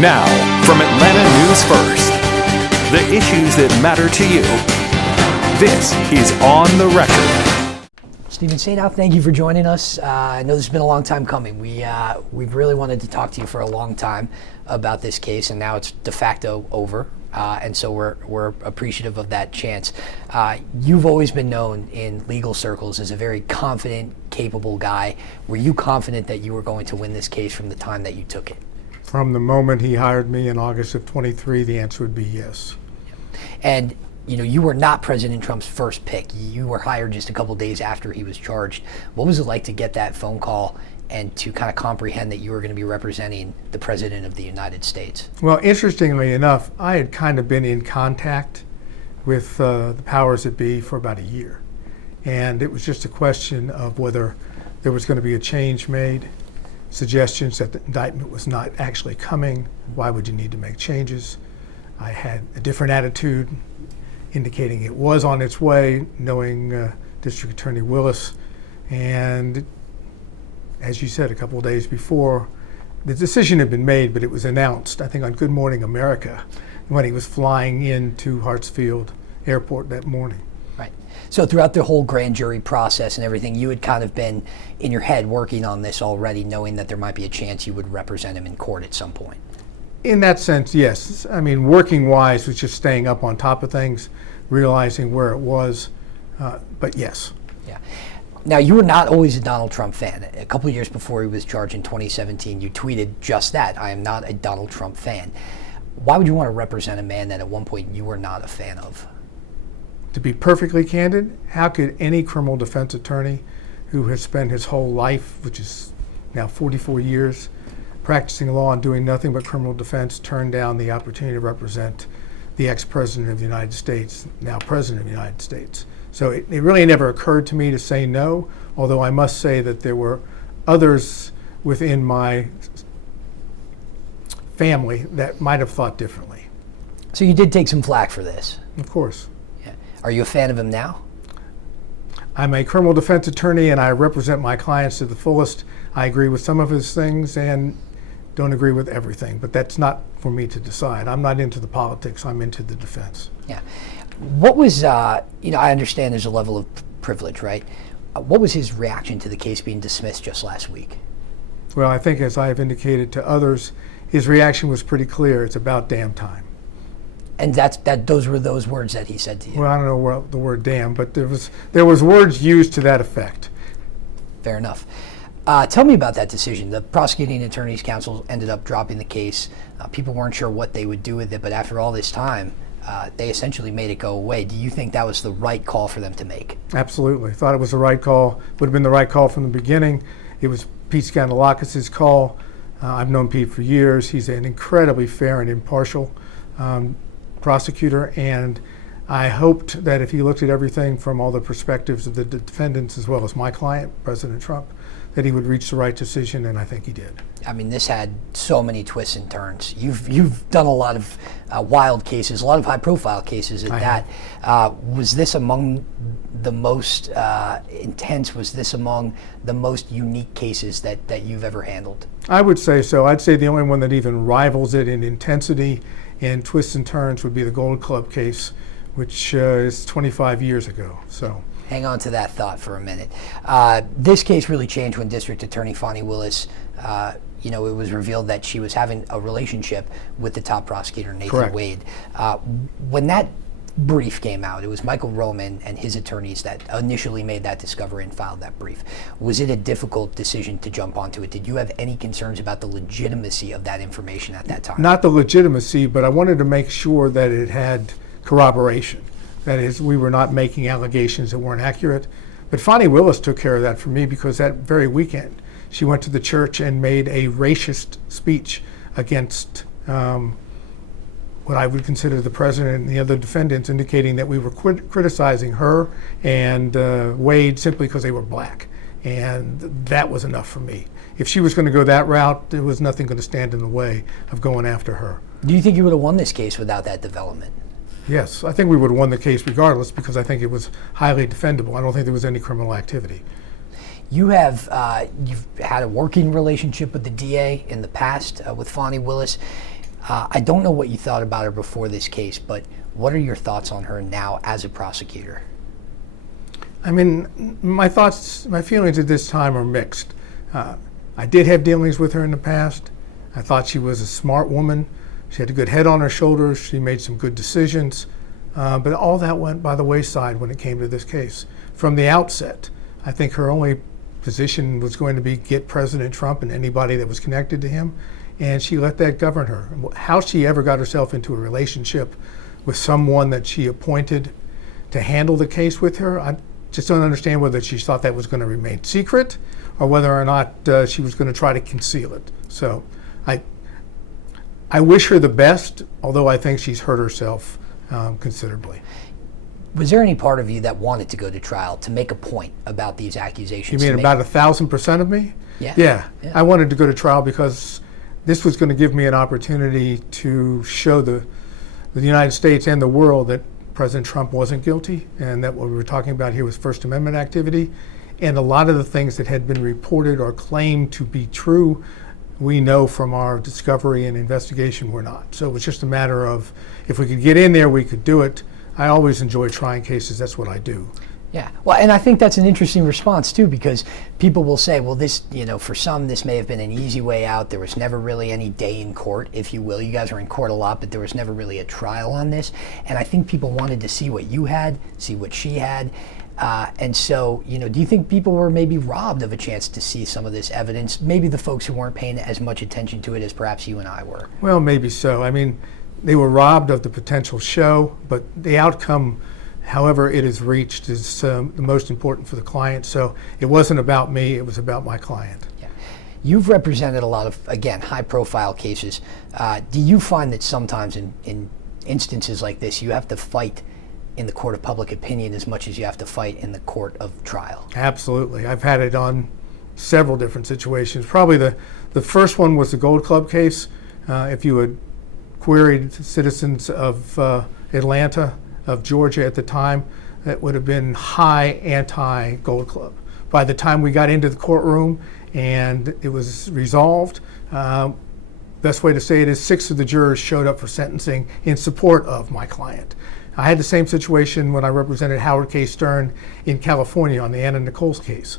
Now, from Atlanta News First, the issues that matter to you. This is On the Record. Stephen Sadow, thank you for joining us. I know this has been a long time coming. We've really wanted to talk to you for a long time about this case, and now it's de facto over. And so we're appreciative of that chance. You've always been known in legal circles as a very confident, capable guy. Were you confident that you were going to win this case from the time that you took it? From the moment he hired me in August of 23, the answer would be yes. And you were not President Trump's first pick. You were hired just a couple days after he was charged. What was it like to get that phone call and to kind of comprehend that you were going to be representing the President of the United States? Well, interestingly enough, I had kind of been in contact with the powers that be for about a year. And it was just a question of whether there was going to be a change made, suggestions that the indictment was not actually coming. Why would you need to make changes? I had a different attitude, indicating it was on its way, knowing District Attorney Willis. And as you said, a couple of days before, the decision had been made, but it was announced, I think, on Good Morning America when he was flying into Hartsfield Airport that morning. Right. So throughout the whole grand jury process and everything, you had kind of been in your head working on this already, knowing that there might be a chance you would represent him in court at some point. In that sense, yes. I mean, working-wise was just staying up on top of things, realizing where it was, but yes. Yeah. Now, you were not always a Donald Trump fan. A couple of years before he was charged in 2017, you tweeted just that: "I am not a Donald Trump fan." Why would you want to represent a man that at one point you were not a fan of? To be perfectly candid, how could any criminal defense attorney who has spent his whole life, which is now 44 years, practicing law and doing nothing but criminal defense, turn down the opportunity to represent the ex-president of the United States, now president of the United States? So it really never occurred to me to say no, although I must say that there were others within my family that might have thought differently. So you did take some flack for this? Of course. Yeah. Are you a fan of him now? I'm a criminal defense attorney and I represent my clients to the fullest. I agree with some of his things and don't agree with everything, but that's not for me to decide. I'm not into the politics, I'm into the defense. Yeah. What was, I understand there's a level of privilege, right? What was his reaction to the case being dismissed just last week? Well, I think as I have indicated to others, his reaction was pretty clear. It's about damn time. And those were those words that he said to you? Well, I don't know the word damn, but there was words used to that effect. Fair enough. Tell me about that decision. The prosecuting attorney's counsel ended up dropping the case. People weren't sure what they would do with it, but after all this time, they essentially made it go away. Do you think that was the right call for them to make? Absolutely. Thought it was the right call. Would have been the right call from the beginning. It was Pete Scandalakis' call. I've known Pete for years. He's an incredibly fair and impartial prosecutor, and I hoped that if he looked at everything from all the perspectives of the defendants as well as my client, President Trump, that he would reach the right decision, and I think he did. I mean, this had so many twists and turns. You've done a lot of wild cases, a lot of high-profile cases at that. Was this among the most intense? Was this among the most unique cases that you've ever handled? I would say so. I'd say the only one that even rivals it in intensity and twists and turns would be the Gold Club case, which is 25 years ago. So. Hang on to that thought for a minute. This case really changed when District Attorney Fani Willis, it was revealed that she was having a relationship with the top prosecutor, Nathan Correct. Wade. When that brief came out, it was Michael Roman and his attorneys that initially made that discovery and filed that brief. Was it a difficult decision to jump onto it? Did you have any concerns about the legitimacy of that information at that time? Not the legitimacy, but I wanted to make sure that it had corroboration. That is, we were not making allegations that weren't accurate. But Fani Willis took care of that for me because that very weekend she went to the church and made a racist speech against what I would consider the president and the other defendants, indicating that we were criticizing her and Wade simply because they were black. And that was enough for me. If she was going to go that route, there was nothing going to stand in the way of going after her. Do you think you would have won this case without that development? Yes, I think we would have won the case regardless because I think it was highly defendable. I don't think there was any criminal activity. You've had a working relationship with the DA in the past with Fani Willis. I don't know what you thought about her before this case, but what are your thoughts on her now as a prosecutor? I mean, my feelings at this time are mixed. I did have dealings with her in the past. I thought she was a smart woman. She had a good head on her shoulders. She made some good decisions. But all that went by the wayside when it came to this case. From the outset, I think her only position was going to be get President Trump and anybody that was connected to him, and she let that govern her. How she ever got herself into a relationship with someone that she appointed to handle the case with her, I just don't understand whether she thought that was going to remain secret or whether or not she was going to try to conceal it. So I wish her the best, although I think she's hurt herself considerably. Was there any part of you that wanted to go to trial to make a point about these accusations? You mean about 1,000% of me? Yeah. Yeah. I wanted to go to trial because this was going to give me an opportunity to show the United States and the world that President Trump wasn't guilty, and that what we were talking about here was First Amendment activity. And a lot of the things that had been reported or claimed to be true, we know from our discovery and investigation were not. So it was just a matter of if we could get in there, we could do it. I always enjoy trying cases. That's what I do. Yeah, well, and I think that's an interesting response too, because people will say, well, this, for some, this may have been an easy way out. There was never really any day in court, if you will. You guys were in court a lot, but there was never really a trial on this. And I think people wanted to see what you had, see what she had. And so, do you think people were maybe robbed of a chance to see some of this evidence? Maybe the folks who weren't paying as much attention to it as perhaps you and I were. Well, maybe so. I mean, they were robbed of the potential show, but the outcome, however it is reached, is the most important for the client. So it wasn't about me, it was about my client. Yeah. You've represented a lot of, again, high-profile cases. Do you find that sometimes in instances like this, you have to fight in the court of public opinion as much as you have to fight in the court of trial? Absolutely. I've had it on several different situations. Probably the first one was the Gold Club case. If you had queried citizens of Atlanta, of Georgia at the time, that would have been high anti-Gold Club. By the time we got into the courtroom and it was resolved, best way to say it is 6 of the jurors showed up for sentencing in support of my client. I had the same situation when I represented Howard K. Stern in California on the Anna Nichols case.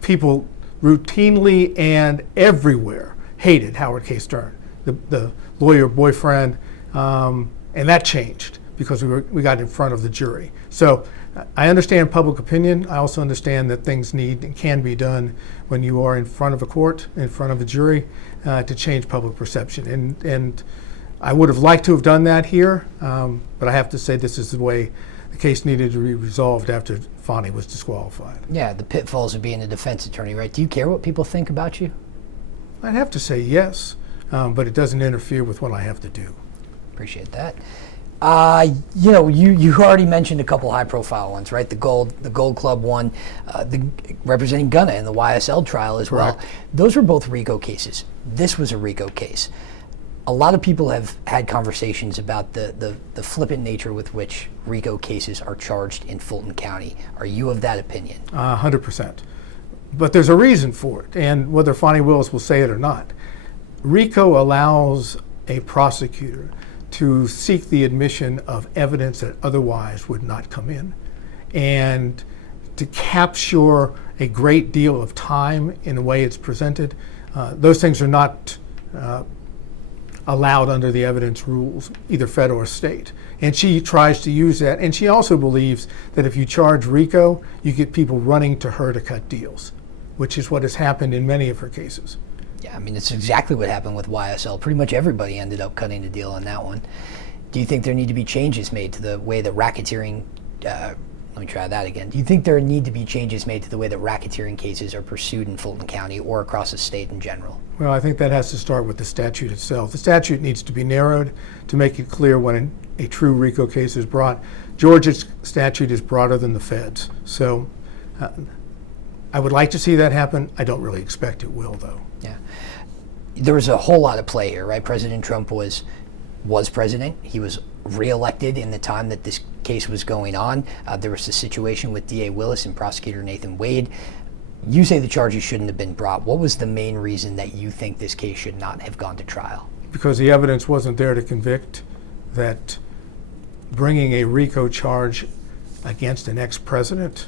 People routinely and everywhere hated Howard K. Stern, the lawyer boyfriend, and that changed because we got in front of the jury. So I understand public opinion. I also understand that things need and can be done when you are in front of a court, in front of a jury, to change public perception. And I would have liked to have done that here, but I have to say this is the way the case needed to be resolved after Fani was disqualified. Yeah, the pitfalls of being a defense attorney, right? Do you care what people think about you? I'd have to say yes, but it doesn't interfere with what I have to do. Appreciate that. You already mentioned a couple high-profile ones, right? The Gold Club one, representing Gunna in the YSL trial as well. Correct. Those were both RICO cases. This was a RICO case. A lot of people have had conversations about the flippant nature with which RICO cases are charged in Fulton County. Are you of that opinion? 100%. But there's a reason for it, and whether Fani Willis will say it or not, RICO allows a prosecutor to seek the admission of evidence that otherwise would not come in, and to capture a great deal of time in the way it's presented. Those things are not allowed under the evidence rules, either federal or state. And she tries to use that. And she also believes that if you charge RICO, you get people running to her to cut deals, which is what has happened in many of her cases. Yeah, I mean, it's exactly what happened with YSL. Pretty much everybody ended up cutting the deal on that one. Do you think there need to be changes made to the way that racketeering, let me try that again. Do you think there need to be changes made to the way that racketeering cases are pursued in Fulton County or across the state in general? Well, I think that has to start with the statute itself. The statute needs to be narrowed to make it clear when a true RICO case is brought. Georgia's statute is broader than the feds. So I would like to see that happen. I don't really expect it will, though. Yeah. There was a whole lot of play here, right? President Trump was president. He was reelected in the time that this case was going on. There was a situation with DA Willis and prosecutor Nathan Wade. You say the charges shouldn't have been brought. What was the main reason that you think this case should not have gone to trial? because the evidence wasn't there to convict, that bringing a RICO charge against an ex-president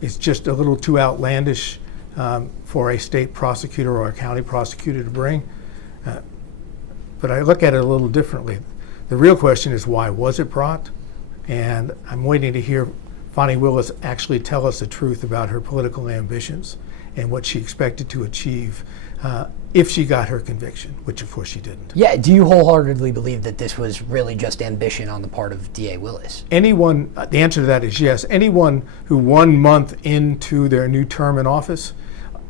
is just a little too outlandish for a state prosecutor or a county prosecutor to bring. But I look at it a little differently. The real question is, why was it brought? And I'm waiting to hear Fani Willis actually tell us the truth about her political ambitions and what she expected to achieve if she got her conviction, which of course she didn't. Yeah, do you wholeheartedly believe that this was really just ambition on the part of DA Willis? Anyone, the answer to that is yes. Anyone who 1 month into their new term in office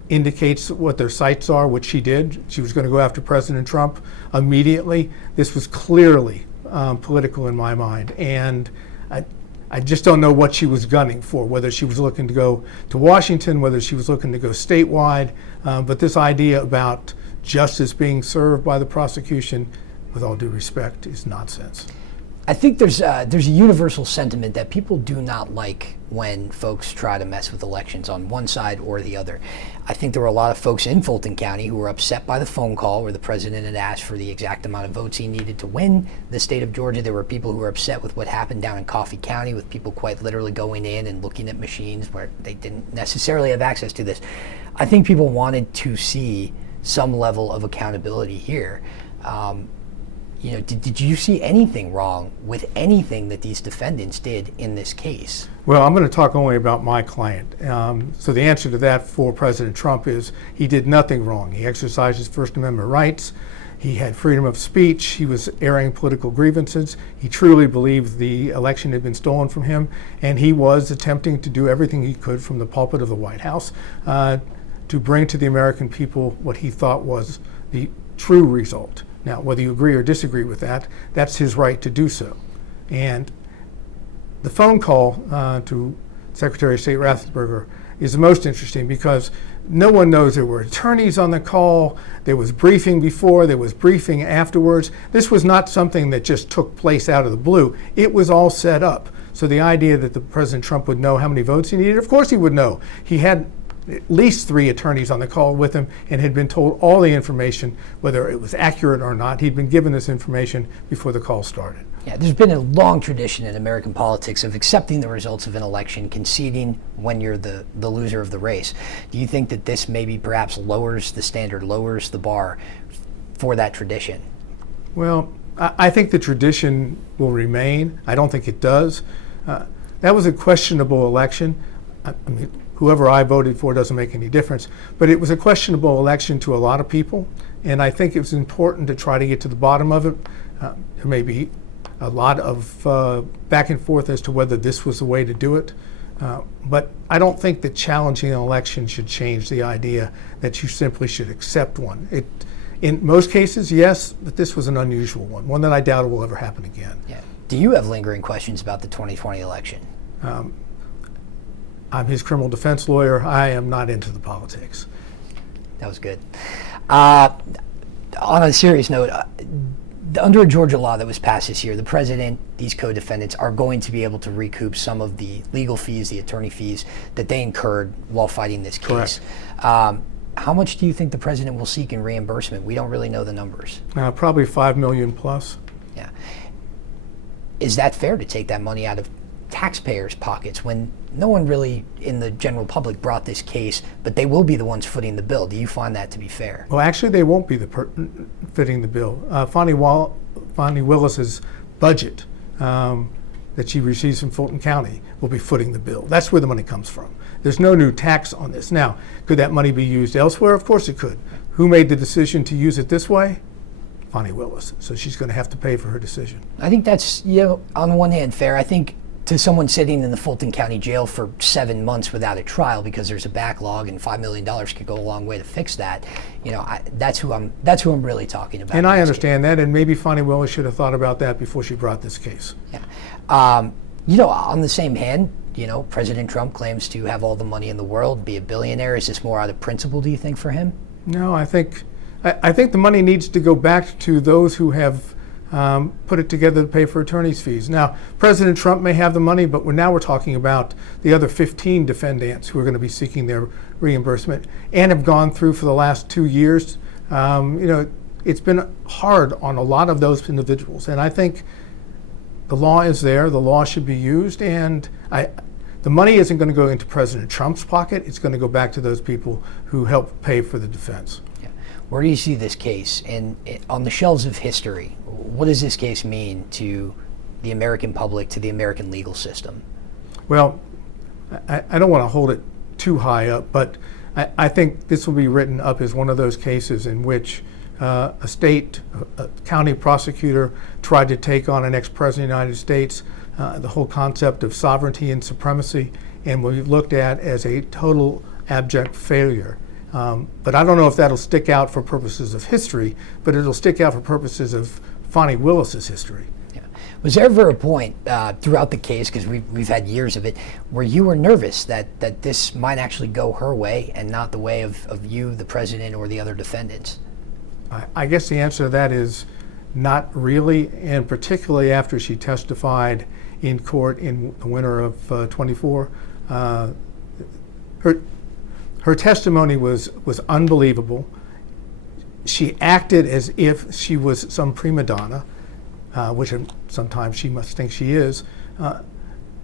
indicates what their sights are, which she did. She was going to go after President Trump immediately. This was clearly political in my mind. And I just don't know what she was gunning for, whether she was looking to go to Washington, whether she was looking to go statewide. But this idea about justice being served by the prosecution, with all due respect, is nonsense. I think there's a universal sentiment that people do not like when folks try to mess with elections on one side or the other. I think there were a lot of folks in Fulton County who were upset by the phone call where the president had asked for the exact amount of votes he needed to win the state of Georgia. There were people who were upset with what happened down in Coffee County, with people quite literally going in and looking at machines where they didn't necessarily have access to this. I think people wanted to see some level of accountability here. Did you see anything wrong with anything that these defendants did in this case? Well, I'm going to talk only about my client. So the answer to that for President Trump is he did nothing wrong. He exercised his First Amendment rights. He had freedom of speech. He was airing political grievances. He truly believed the election had been stolen from him, and he was attempting to do everything he could from the pulpit of the White House to bring to the American people what he thought was the true result. Now, whether you agree or disagree with that, that's his right to do so. And the phone call to Secretary of State Raffensperger is the most interesting because no one knows there were attorneys on the call, there was briefing before, there was briefing afterwards. This was not something that just took place out of the blue. It was all set up. So the idea that the President Trump would know how many votes he needed, of course he would know. He had at least 3 attorneys on the call with him and had been told all the information, whether it was accurate or not. He'd been given this information before the call started. Yeah, there's been a long tradition in American politics of accepting the results of an election, conceding when you're the loser of the race. Do you think that this maybe perhaps lowers the standard, lowers the bar for that tradition? Well, I think the tradition will remain. I don't think it does. That was a questionable election. I mean, whoever I voted for doesn't make any difference. But it was a questionable election to a lot of people, and I think it was important to try to get to the bottom of it. There may be a lot of back and forth as to whether this was the way to do it. But I don't think that challenging an election should change the idea that you simply should accept one. In most cases, yes, but this was an unusual one that I doubt will ever happen again. Yeah. Do you have lingering questions about the 2020 election? I'm his criminal defense lawyer. I am not into the politics. That was good. On a serious note, under a Georgia law that was passed this year, the president, these co-defendants are going to be able to recoup some of the legal fees, the attorney fees that they incurred while fighting this case. Correct. How much do you think the president will seek in reimbursement? We don't really know the numbers. Probably $5 million plus. Yeah. Is that fair to take that money out of taxpayers' pockets when no one really in the general public brought this case, but they will be the ones footing the bill? Do you find that to be fair? Well, actually, they won't be fitting the bill. Fani Willis's budget that she receives from Fulton County will be footing the bill. That's where the money comes from. There's no new tax on this. Now, could that money be used elsewhere? Of course it could. Who made the decision to use it this way? Fani Willis. So she's going to have to pay for her decision. I think that's, on the one hand, fair. I think to someone sitting in the Fulton County jail for 7 months without a trial because there's a backlog and $5 million could go a long way to fix that. That's who I'm really talking about. And I understand that, and maybe Fani Willis should have thought about that before she brought this case. Yeah. On the same hand, President Trump claims to have all the money in the world, be a billionaire. Is this more out of principle, do you think, for him? No, I think the money needs to go back to those who have put it together to pay for attorney's fees. Now, President Trump may have the money, but we're talking about the other 15 defendants who are going to be seeking their reimbursement and have gone through for the last 2 years. it's been hard on a lot of those individuals. And I think the law is there, the law should be used, and the money isn't going to go into President Trump's pocket, it's going to go back to those people who helped pay for the defense. Yeah. Where do you see this case on the shelves of history? What does this case mean to the American public, to the American legal system? Well, I don't want to hold it too high up, but I think this will be written up as one of those cases in which a county prosecutor tried to take on an ex-president of the United States, the whole concept of sovereignty and supremacy, and will be looked at as a total abject failure. But I don't know if that'll stick out for purposes of history, but it'll stick out for purposes of Fani Willis's history. Yeah. Was there ever a point throughout the case, because we've had years of it, where you were nervous that this might actually go her way and not the way of you, the president, or the other defendants? I guess the answer to that is not really, and particularly after she testified in court in the winter of 24. Her testimony was unbelievable. She acted as if she was some prima donna, which sometimes she must think she is.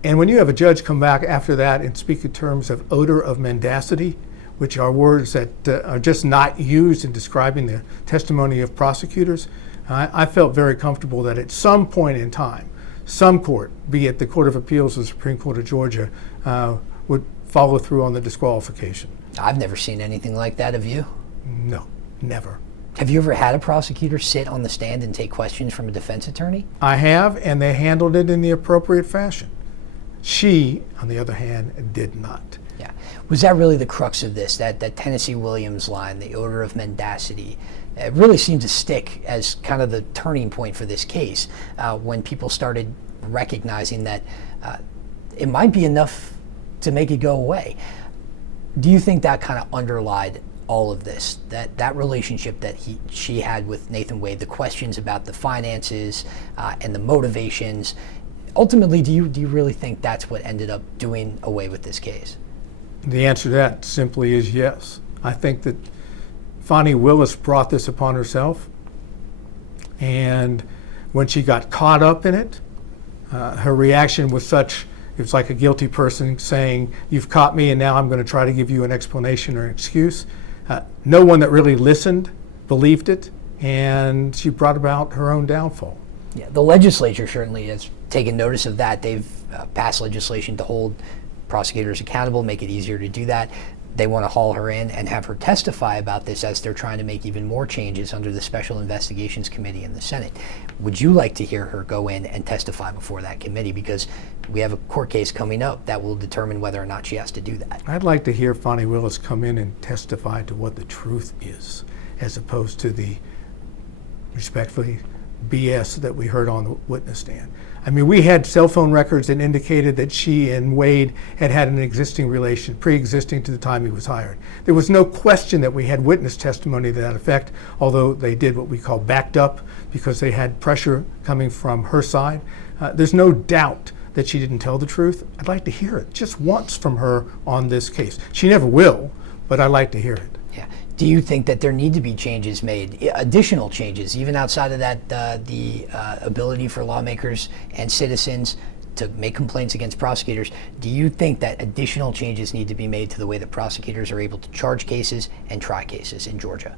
And when you have a judge come back after that and speak in terms of odor of mendacity, which are words that are just not used in describing the testimony of prosecutors, I felt very comfortable that at some point in time, some court, be it the Court of Appeals or the Supreme Court of Georgia, would follow through on the disqualification. I've never seen anything like that. Have you? No, never. Have you ever had a prosecutor sit on the stand and take questions from a defense attorney? I have, and they handled it in the appropriate fashion. She, on the other hand, did not. Yeah. Was that really the crux of this, that Tennessee Williams line, the odor of mendacity? It really seemed to stick as kind of the turning point for this case when people started recognizing that it might be enough to make it go away. Do you think that kind of underlied all of this, that relationship that she had with Nathan Wade, the questions about the finances and the motivations? Ultimately, do you really think that's what ended up doing away with this case? The answer to that simply is yes. I think that Fani Willis brought this upon herself, and when she got caught up in it, her reaction was such, it was like a guilty person saying, "You've caught me and now I'm going to try to give you an explanation or an excuse." No one that really listened believed it, and she brought about her own downfall. Yeah, the legislature certainly has taken notice of that. They've passed legislation to hold prosecutors accountable, make it easier to do that. They want to haul her in and have her testify about this as they're trying to make even more changes under the Special Investigations Committee in the Senate. Would you like to hear her go in and testify before that committee? Because we have a court case coming up that will determine whether or not she has to do that. I'd like to hear Fani Willis come in and testify to what the truth is, as opposed to the, respectfully, BS that we heard on the witness stand. I mean, we had cell phone records that indicated that she and Wade had an existing relation, pre-existing to the time he was hired. There was no question that we had witness testimony to that effect, although they did what we call backed up because they had pressure coming from her side. There's no doubt that she didn't tell the truth. I'd like to hear it just once from her on this case. She never will, but I'd like to hear it. Yeah. Do you think that there need to be changes made, additional changes, even outside of that, the ability for lawmakers and citizens to make complaints against prosecutors? Do you think that additional changes need to be made to the way that prosecutors are able to charge cases and try cases in Georgia?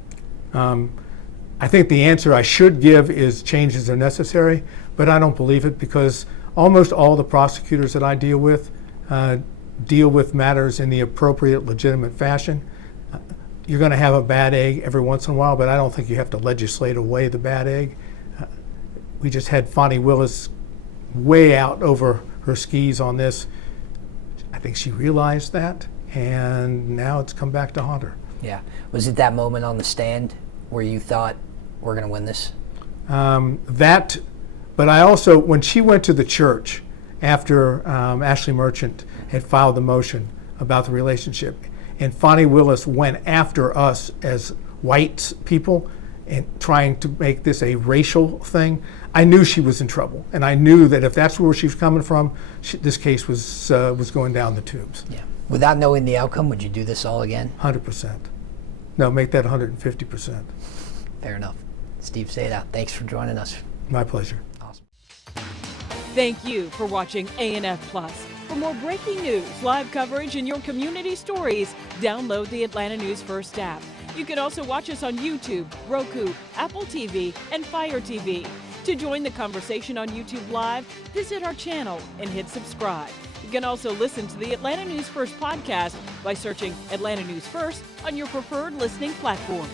I think the answer I should give is changes are necessary, but I don't believe it because almost all the prosecutors that I deal with matters in the appropriate, legitimate fashion. You're going to have a bad egg every once in a while, but I don't think you have to legislate away the bad egg. We just had Fani Willis way out over her skis on this. I think she realized that, and now it's come back to haunt her. Yeah. Was it that moment on the stand where you thought, we're going to win this? But I also, when she went to the church after Ashley Merchant had filed the motion about the relationship, and Fani Willis went after us as white people and trying to make this a racial thing, I knew she was in trouble. And I knew that if that's where she was coming from, this case was going down the tubes. Yeah. Without knowing the outcome, would you do this all again? 100%. No, make that 150%. Fair enough. Steve Sadow, thanks for joining us. My pleasure. Awesome. Thank you for watching A&F Plus. For more breaking news, live coverage, and your community stories, download the Atlanta News First app. You can also watch us on YouTube, Roku, Apple TV, and Fire TV. To join the conversation on YouTube Live, visit our channel and hit subscribe. You can also listen to the Atlanta News First podcast by searching Atlanta News First on your preferred listening platform.